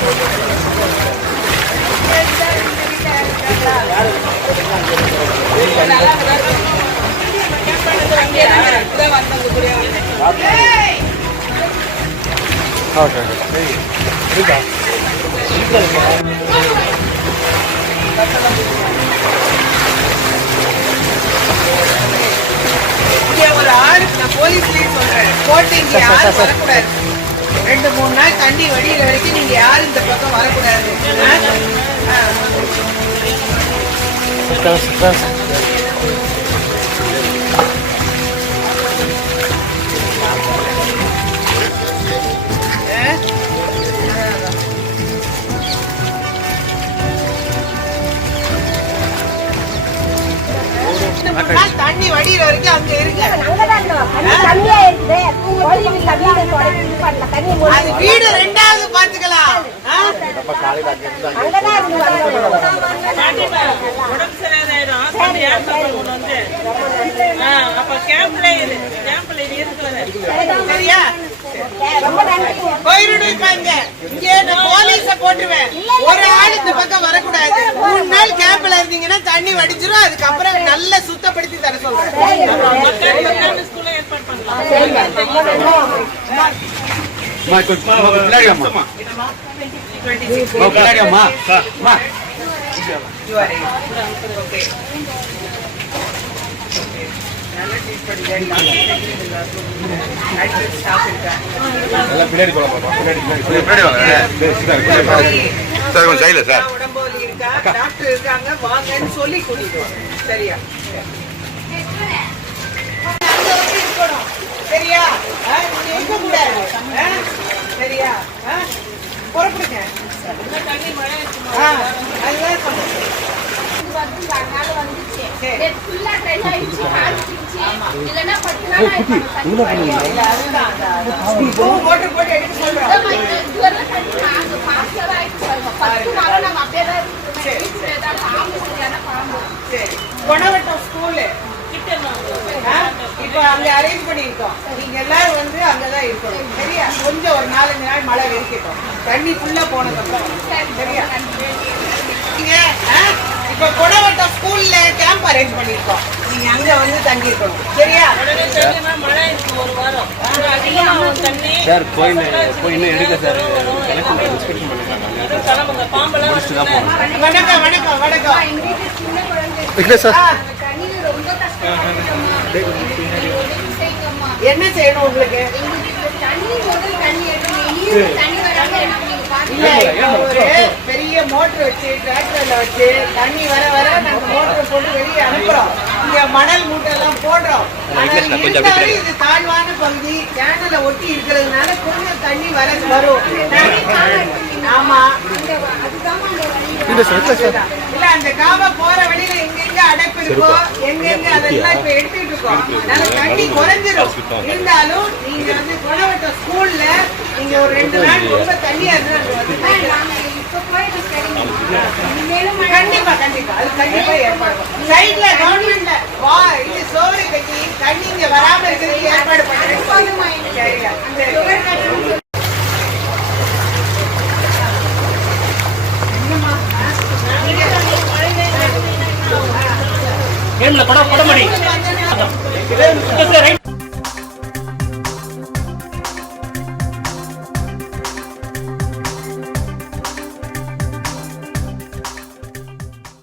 ஒரு ஆள் நான் போலீஸ்லயே சொல்றேன், போட்டீங்க யாரும் வரக்கூடாது. 2-3 நாள் தண்ணி வடியில வரைக்கும் நீங்க யாரும் இந்த பக்கம் வரக்கூடாது. தண்ணி வடியில வரைக்கும் அங்க இருக்கு. அது வீடு 2வது பாத்துக்கலாம். சரியா போயிருக்காங்க. இங்கே நான் போலீஸ போட்டுருவேன். ஒரு ஆள் இந்த பக்கம் வரக்கூடாது. 3 நாள் கேம்ப்ல இருந்தீங்கன்னா தண்ணி வடிச்சிரும். அதுக்கப்புறம் நல்லா சுத்தப்படுத்தி தர சொல்றேன். உடம்போலி இருக்கா, டாக்டர் இருக்காங்க, வாங்கன்னு சொல்லி கூட்டிட்டு வாங்க. சரியா சரியா எங்க கூடாது. சரியா புறப்படுங்க. அதுதான் சொல்றேன். கொணவட்டம் ஸ்கூலு இப்ப அங்க அரேஞ்ச் பண்ணிருக்கோம். நீங்க எல்லாரும் வந்து அங்கதான் இருக்கணும். சரியா கொஞ்சம் ஒரு 4-5 நாள் மழை வெறிக்கட்டும். தண்ணி ஃபுல்லா போனதுக்கப்புறம். சரியா நீங்க இப்ப கொணவட்டம் ஸ்கூல்ல கேம்ப் அரேஞ்ச் பண்ணிருக்கோம். நீங்க அங்க வந்து தங்கி இருக்கணும். சரியா மழை ஒரு வாரம் சார் கோயில் எடுக்க சார். வணக்கம் வணக்கம் வணக்கம். என்ன செய்யணும் உங்களுக்கு? ஒரு பெரிய மோட்டர் வச்சு டிராக்டர்ல வச்சு தண்ணி வர வர நாங்க மோட்டர் போட்டு வெளியே அனுப்புறோம். இங்க மணல் மூட்டை எல்லாம் போடுறோம். இது தாழ்வான பகுதி கேனல ஒட்டி இருக்கிறதுனால கொஞ்சம் தண்ணி வரும். ஆமா இல்ல அந்த காவ போற வழியில எங்கெங்க அடைப்பு இருக்கோ எங்கெங்க அதெல்லாம் இப்ப எடுத்துட்டு இருக்கோம். அதனால தண்ணி குறைஞ்சிரும். இருந்தாலும் நீங்க வந்து கொணவட்டம் ஸ்கூல்ல நீங்க ஒரு 2 நாள் ரொம்ப தண்ணியா இருந்தா கண்டிப்பா கண்டிப்பா அது கண்டிப்பா ஏற்பாடு. சைட்ல கவர்மெண்ட்ல இது சோறு கட்டி தண்ணி இங்க வராம இருக்கிறதுக்கு ஏற்பாடு பண்ணுறேன். கொடமடி